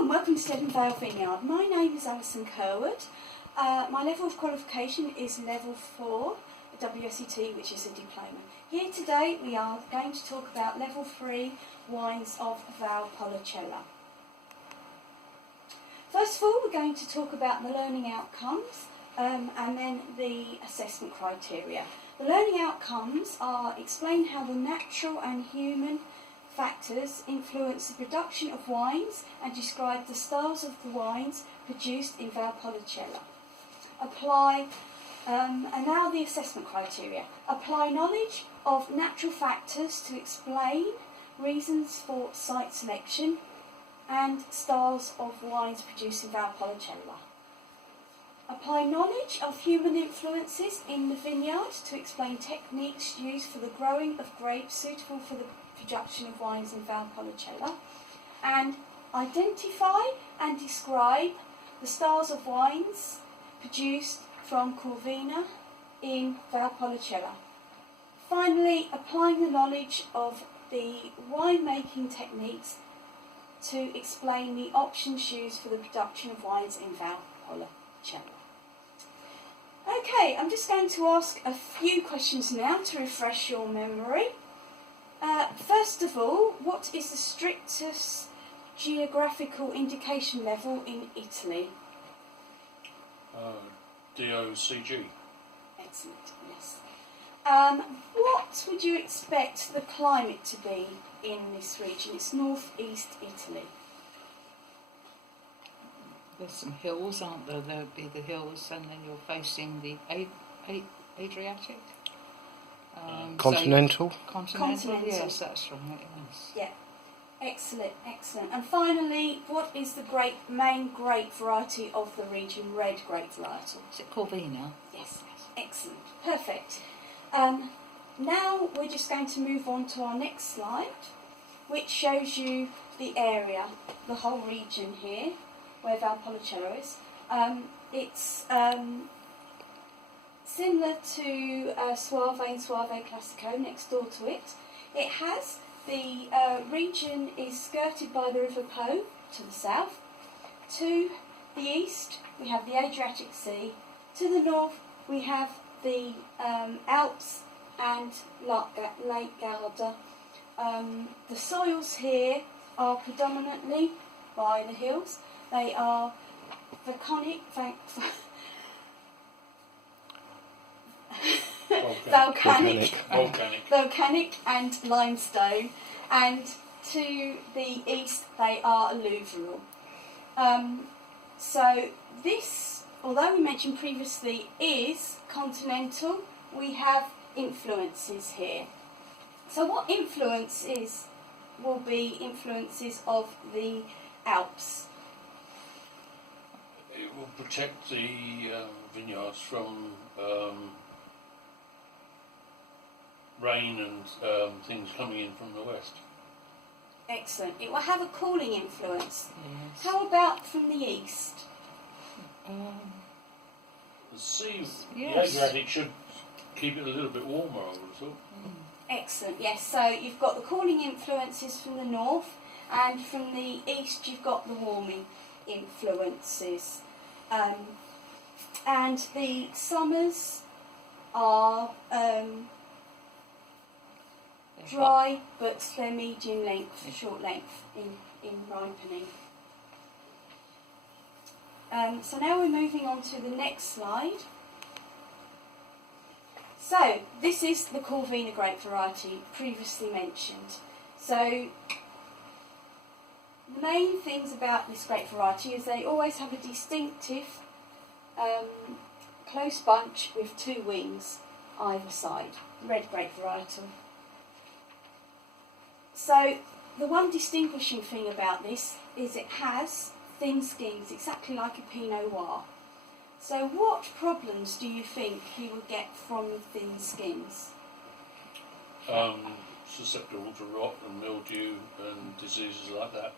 Hello and welcome to Devon Vale Vineyard. My name is Alison Kerwood. My level of qualification is level 4 at WSET, which is a diploma. Here today we are going to talk about level 3 wines of Valpolicella. First of all, we're going to talk about the learning outcomes and then the assessment criteria. The learning outcomes are explain how the natural and human factors influence the production of wines and describe the styles of the wines produced in Valpolicella. And now the assessment criteria. Apply knowledge of natural factors to explain reasons for site selection and styles of wines produced in Valpolicella. Apply knowledge of human influences in the vineyard to explain techniques used for the growing of grapes suitable for the production of wines in Valpolicella, and identify and describe the styles of wines produced from Corvina in Valpolicella. Finally, applying the knowledge of the winemaking techniques to explain the options used for the production of wines in Valpolicella. Okay, I'm just going to ask a few questions now to refresh your memory. First of all, what is the strictest geographical indication level in Italy? DOCG. Excellent, yes. What would you expect the climate to be in this region? It's northeast Italy. There's some hills, aren't there? There would be the hills, and then you're facing the Adriatic. Continental? Continental. Yes, that's right. Yes. Yeah. Excellent, excellent. And finally, what is the main grape variety of the region? Red grape variety. Is it Corvina? Yes. Excellent. Perfect. Now we're just going to move on to our next slide, which shows you the area, the whole region here, where Valpolicella is. It's similar to Soave and Soave Classico next door to it. It has the region is skirted by the River Po to the south. To the east we have the Adriatic Sea. To the north we have the Alps and Lake Garda. The soils here are predominantly by the hills. They are volcanic and limestone, and to the east they are alluvial. So this, although we mentioned previously, is continental, we have influences here. So what influences will be influences of the Alps? It will protect the vineyards from rain and things coming in from the west. Excellent. It will have a cooling influence. Yes. How about from the east? The sea, yes. the Adriatic should keep it a little bit warmer, I would have thought. Excellent, yes. So you've got the cooling influences from the north, and from the east you've got the warming influences. And the summers are dry, but they're medium length, short length in ripening. So now we're moving on to the next slide. So this is the Corvina grape variety previously mentioned. So the main things about this grape variety is they always have a distinctive close bunch with two wings either side, red grape varietal. So the one distinguishing thing about this is it has thin skins, exactly like a Pinot Noir. So what problems do you think you would get from the thin skins? Susceptible to rot and mildew and diseases like that.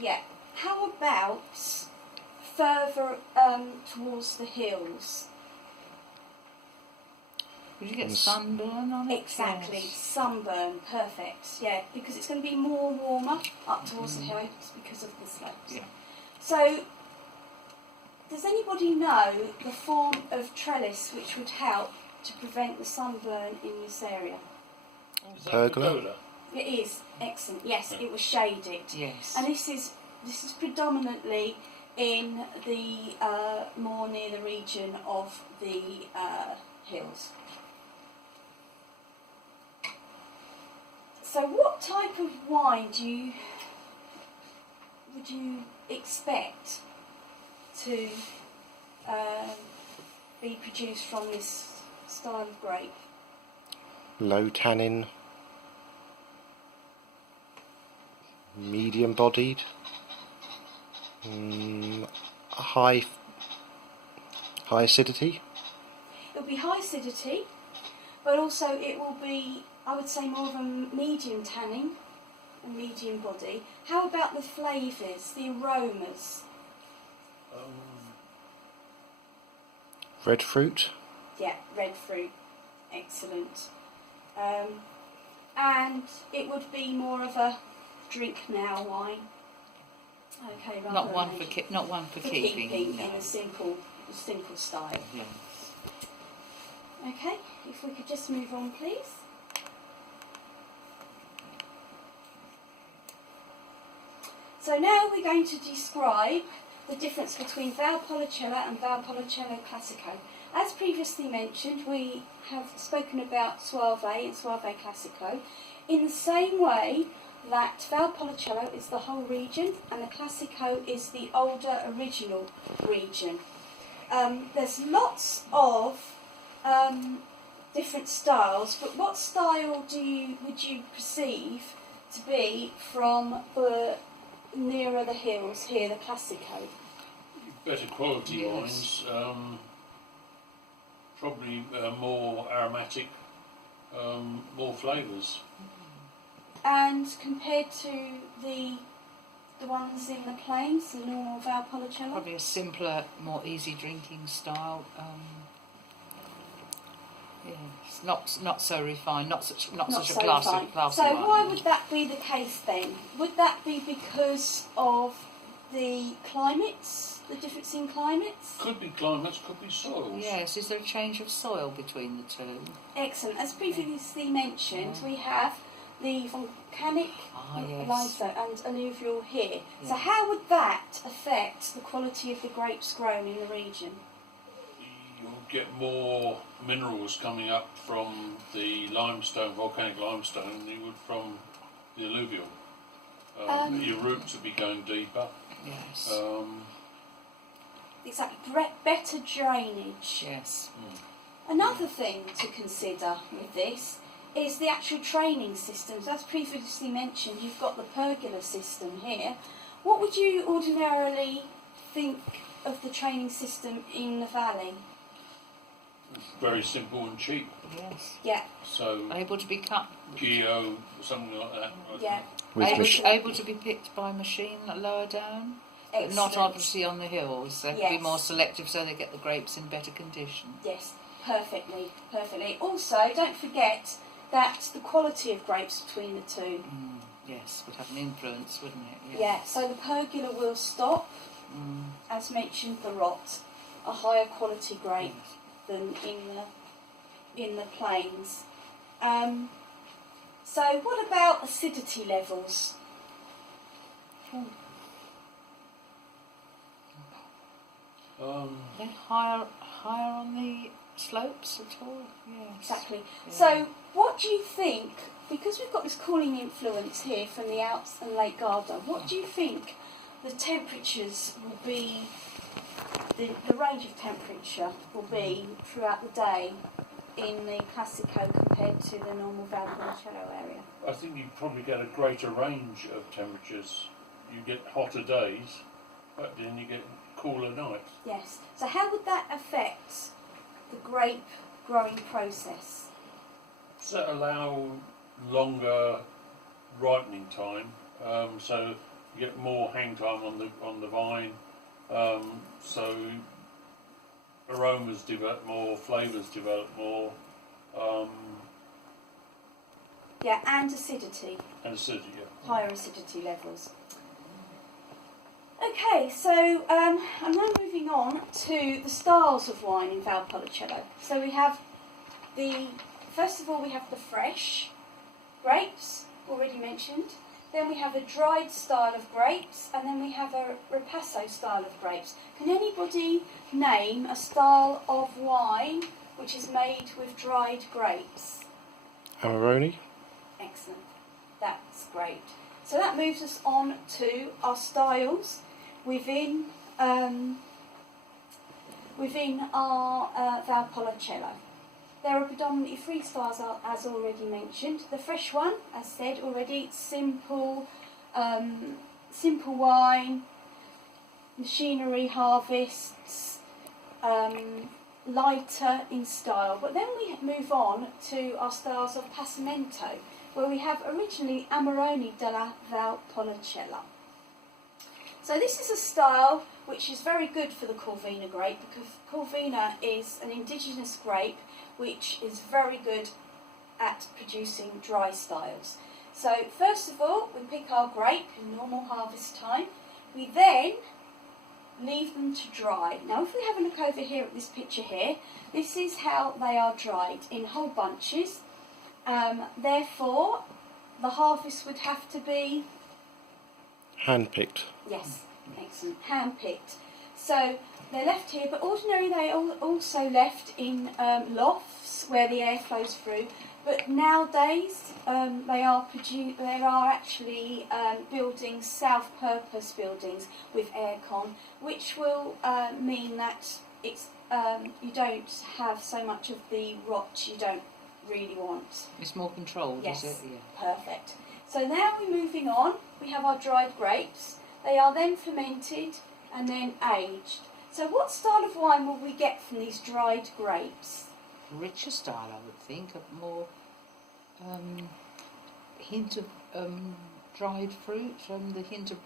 Yeah. How about further towards the hills? Could you get And sunburn on it? Exactly, Yes. sunburn, perfect. Yeah, because it's going to be more warmer up towards the hills because of the slopes. Yeah. So, does anybody know the form of trellis which would help to prevent the sunburn in this area? Is that Pergola? pergola? It is excellent. Yes, it was shaded, Yes. and this is predominantly in the more near the region of the hills. So, what type of wine would you expect to be produced from this style of grape? Low tannin, medium bodied, high acidity. It'll be high acidity, but also it will be, I would say, more of a medium tannin, a medium body. How about the flavours, the aromas? Red fruit. Yeah, red fruit, excellent. And it would be more of a drink now wine. Okay, rather Not one than for not one for for keeping. keeping no. in a simple style. Yes. Okay, if we could just move on, please. So now we're going to describe the difference between Valpolicella and Valpolicella Classico. As previously mentioned, we have spoken about Soave and Soave Classico in the same way that Valpolicella is the whole region and the Classico is the older original region. There's lots of different styles, but what style would you perceive to be from the nearer the hills here, the Classico? Better quality Yes. wines, probably more aromatic, more flavours. And compared to the ones in the plains, the normal Valpolicella? Probably a simpler, more easy drinking style. Yes, not so refined, not such a classy refined. So wine. why would that be the case then? Would that be because of the climates, the difference in climates? Could be climates, could be soils. Yes, is there a change of soil between the two? Excellent. As previously mentioned, we have the volcanic Yes. limestone and alluvial here. So Yeah. how would that affect the quality of the grapes grown in the region? You'll get more minerals coming up from the limestone, volcanic limestone, than you would from the alluvial. Your roots would be going deeper. Yes. Exactly. Better drainage. Yes. Another thing to consider with this is the actual training systems. As previously mentioned, you've got the pergola system here. What would you ordinarily think of the training system in the valley? Very simple and cheap. Yes. Yeah, So, Able to be cut. Geo, something like that. yeah. With Able to be picked by machine lower down, but not Excellent. obviously on the hills. They have to be Yes. more selective so they get the grapes in better condition. Yes, perfectly, perfectly. Also, don't forget that the quality of grapes between the two. Yes, would have an influence, wouldn't it? Yeah, so the pergola will stop, as mentioned, the rot, a higher quality grape than in the plains. So what about acidity levels? They're higher on the slopes at all. Yes. Exactly. Yeah. So what do you think, because we've got this cooling influence here from the Alps and Lake Garda, what do you think the temperatures will be, the range of temperature will be throughout the day in the Classico compared to the normal Valpolicella area? I think you probably get a greater range of temperatures. You get hotter days, but then you get cooler nights. Yes. So how would that affect the grape growing process? Does that allow longer ripening time? So you get more hang time on the vine. So aromas develop more, flavours develop more. Yeah, and acidity. and acidity. Yeah. Higher acidity levels. Okay, so I'm now moving on to the styles of wine in Valpolicella. So we have first of all we have the fresh grapes, already mentioned. Then we have a dried style of grapes, and then we have a ripasso style of grapes. Can anybody name a style of wine which is made with dried grapes? Amarone. Excellent. That's great. So that moves us on to our styles within our Valpolicella. There are predominantly three styles, as already mentioned. The fresh one, as said already, simple wine, machinery harvests, lighter in style. But then we move on to our styles of Passamento, where we have originally Amarone della Valpolicella. So this is a style which is very good for the Corvina grape, because Corvina is an indigenous grape which is very good at producing dry styles. So first of all, we pick our grape in normal harvest time. We then leave them to dry. Now if we have a look over here at this picture here, this is how they are dried, in whole bunches. Therefore, the harvest would have to be... Hand-picked. Yes, excellent, hand-picked. So they're left here, but ordinarily they are also left in lofts where the air flows through. But nowadays they are actually building self-purpose buildings with aircon, which will mean that it's you don't have so much of the rot you don't really want. It's more controlled, Yes, is it? Yeah. perfect. So now we're moving on. We have our dried grapes. They are then fermented and then aged. So what style of wine will we get from these dried grapes? Richer style, I would think, a more hint of dried fruit, the hint of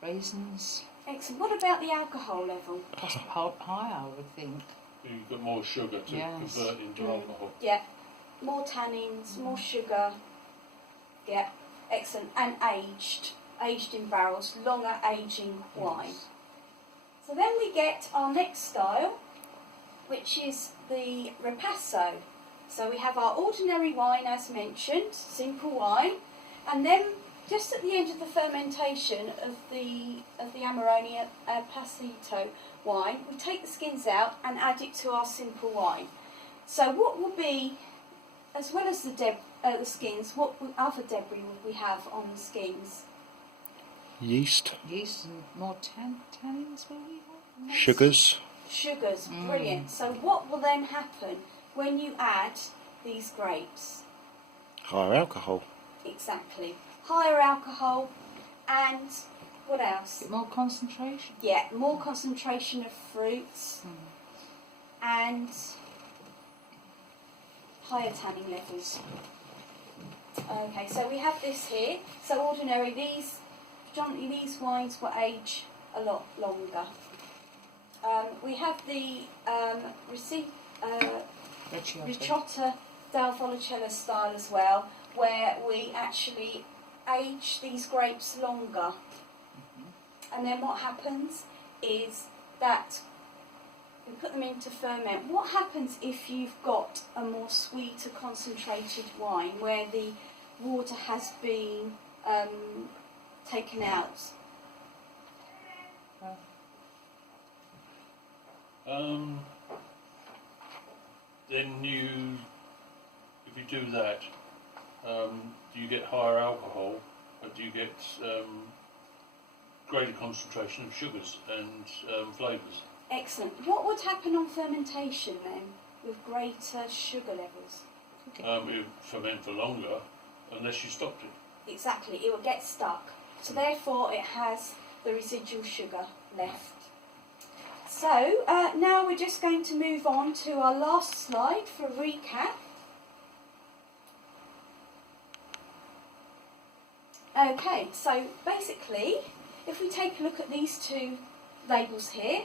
raisins. Excellent. What about the alcohol level? Higher, I would think. You've got more sugar to Yes. convert into alcohol. Yeah, more tannins, more sugar. Yeah, excellent. And aged in barrels, longer aging wine. Yes. So then we get our next style, which is the ripasso. So we have our ordinary wine, as mentioned, simple wine, and then just at the end of the fermentation of the Amarone Passito wine, we take the skins out and add it to our simple wine. So what will be, as well as the skins, what other debris would we have on the skins? Yeast. Yeast and more tannins, will we have? Sugars. Sugars, brilliant. So what will then happen when you add these grapes? Higher alcohol. Exactly. Higher alcohol, and what else? Bit more concentration. Yeah, more concentration of fruits and higher tanning levels. Okay, so we have this here. So ordinarily predominantly these wines will age a lot longer. We have the Ricciotta del Valpolicella style as well, where we actually age these grapes longer. And then what happens is that we put them into ferment. What happens if you've got a more sweeter concentrated wine where the water has been taken out? Then if you do that, do you get higher alcohol, but do you get greater concentration of sugars and flavours? Excellent. What would happen on fermentation then with greater sugar levels? It would ferment for longer unless you stopped it. Exactly, it will get stuck. So therefore it has the residual sugar left. So now we're just going to move on to our last slide for a recap. Okay, so basically, if we take a look at these two labels here,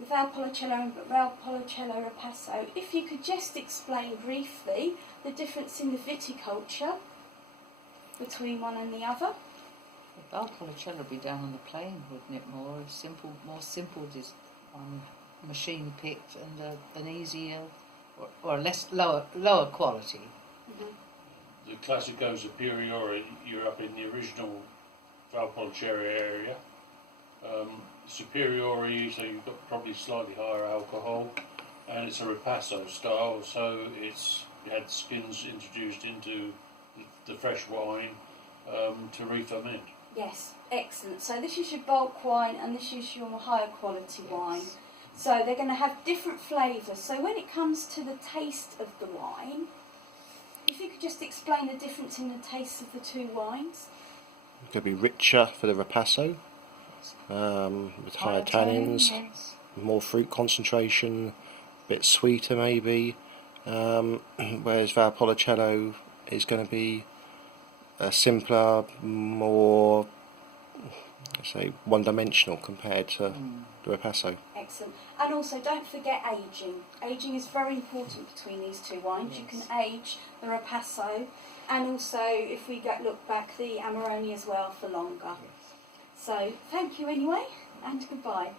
the Valpolicella and Valpolicella Ripasso, if you could just explain briefly the difference in the viticulture between one and the other. The Valpolicella would be down on the plain, wouldn't it? More simple, machine picked and an easier or lower quality. The Classico Superiore, you're up in the original Valpolicella area. Superiore, so you've got probably slightly higher alcohol, and it's a Ripasso style, so it had skins introduced into the fresh wine to re-ferment. Yes, excellent. So this is your bulk wine and this is your higher quality wine. So they're going to have different flavours. So when it comes to the taste of the wine, if you could just explain the difference in the taste of the two wines. It's going to be richer for the Ripasso, with higher tannins, more fruit concentration, a bit sweeter maybe, whereas Valpolicella is going to be simpler, more, let's say, one-dimensional compared to the Ripasso. Excellent. And also don't forget ageing. Ageing is very important between these two wines. Yes. You can age the Ripasso and also, if we look back, the Amarone as well for longer. Yes. So thank you anyway and goodbye.